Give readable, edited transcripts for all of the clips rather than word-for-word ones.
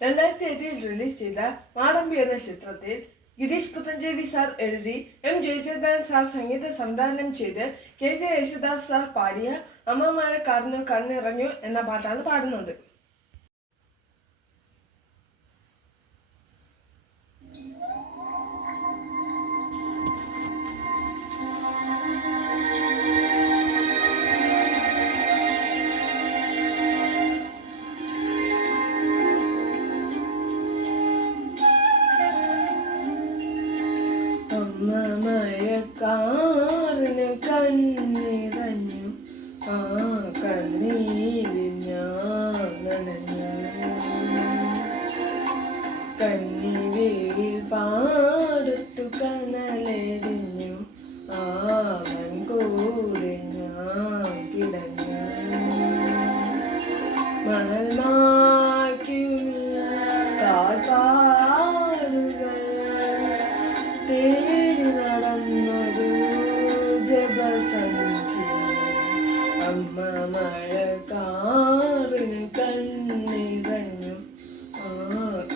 2007 release ചെയ്ത മാടമ്പി എന്ന ചിത്രത്തിൽ ഗിരീഷ് പുത്തഞ്ചേരി സാർ എഴുതി എം ജയചന്ദ്രൻ സാർ സംഗീത സംവിധാനം ചെയ്ത് കെ.ജെ. യേശുദാസ് സാർ പാടിയ അമ്മ മഴക്കാരന് കണ്ണിറങ്ങു എന്ന പാട്ടാണ് പാടുന്നത്. അമ്മ മഴക്കാരന് കണ്ണിറഞ്ഞു, ആ കണ്ണീരിൽ ഞാൻ നനഞ്ഞു. കണ്ണിവേലിൽ പാടത്തു കനലെരിഞ്ഞു, ആ മൺകൂടിൽ ഞാൻ കിടഞ്ഞു. മണൽ മായ്ക്കുമില്ല കാൽപ്പാടുകൾ തേടി നടന്നൊരു ജപസന്ധ്യ. അമ്മ മഴക്കാറിന് കണ്ണിറഞ്ഞു, ആ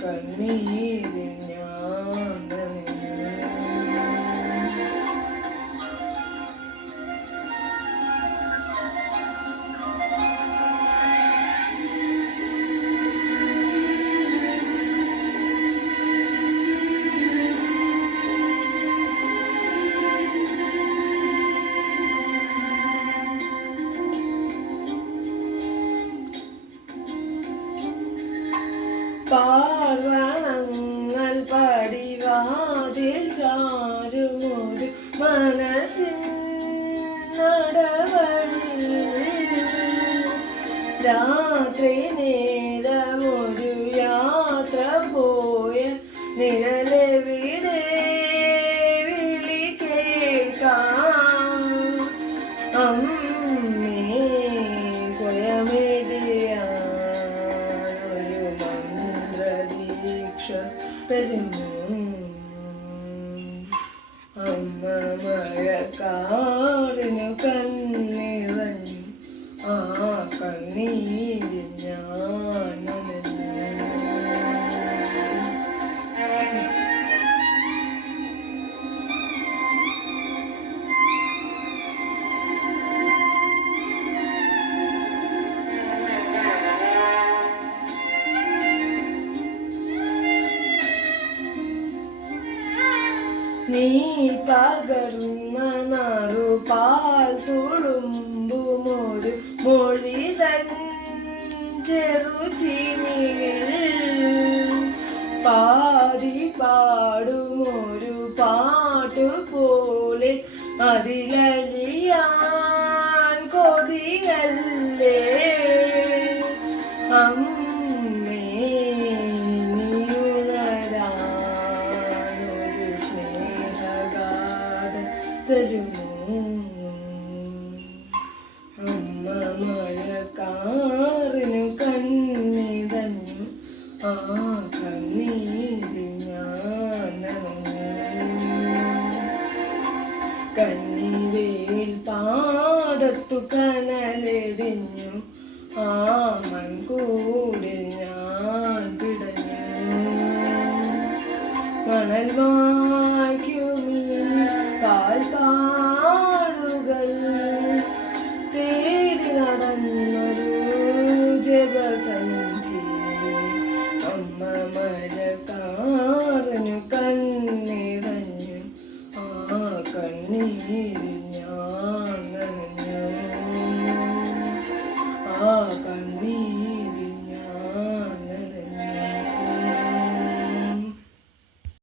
കണ്ണീരിൽ ഞാൻ നനഞ്ഞു. പാർവണങ്ങൾ പടിവാതിൽ ചാരുമൊരു മനസ്സിൻ നടവഴി. രാത്രി നേരമൊരു യാത്ര പോയ നിഴലെവിടെ വിളി കേൾക്കാം. അമ്മേ സ്വയമെതിയാനൊരു മന്ത്രദീക്ഷ തരുന്നു. അമ്മ മഴക്കാറിനു കണ്ണിറഞ്ഞു, ആ കണ്ണീരിൽ ഞാൻ നനഞ്ഞു. നീ പകർന്ന നറുപാൽ തുളുമ്പുമൊരു മൊഴി തൻ ചെറുചിമിഴിൽ പാടി പാടുമൊരു പാട്ടു പോലെ അതിലലിയാൻ കൊതിയല്ലേ. അമ്മേ തരുമോ. അമ്മ മഴക്കാറിനു കണ്ണിറഞ്ഞു, ആ കണ്ണീരിൽ ഞാൻ നനഞ്ഞു. കണ്ണീരിൽ പാടത്തു കനലെരിഞ്ഞു, ആ മൺകൂടിൽ ഞാൻ പിടഞ്ഞു. മണൽ മായ്ക്കുമില്ല കാൽപ്പാടുകൾ തേടി നടന്നൊരു ജപസന്ധ്യ. അമ്മ മഴക്കാറിനു കണ്ണിറഞ്ഞു, ആ കണ്ണീരിൽ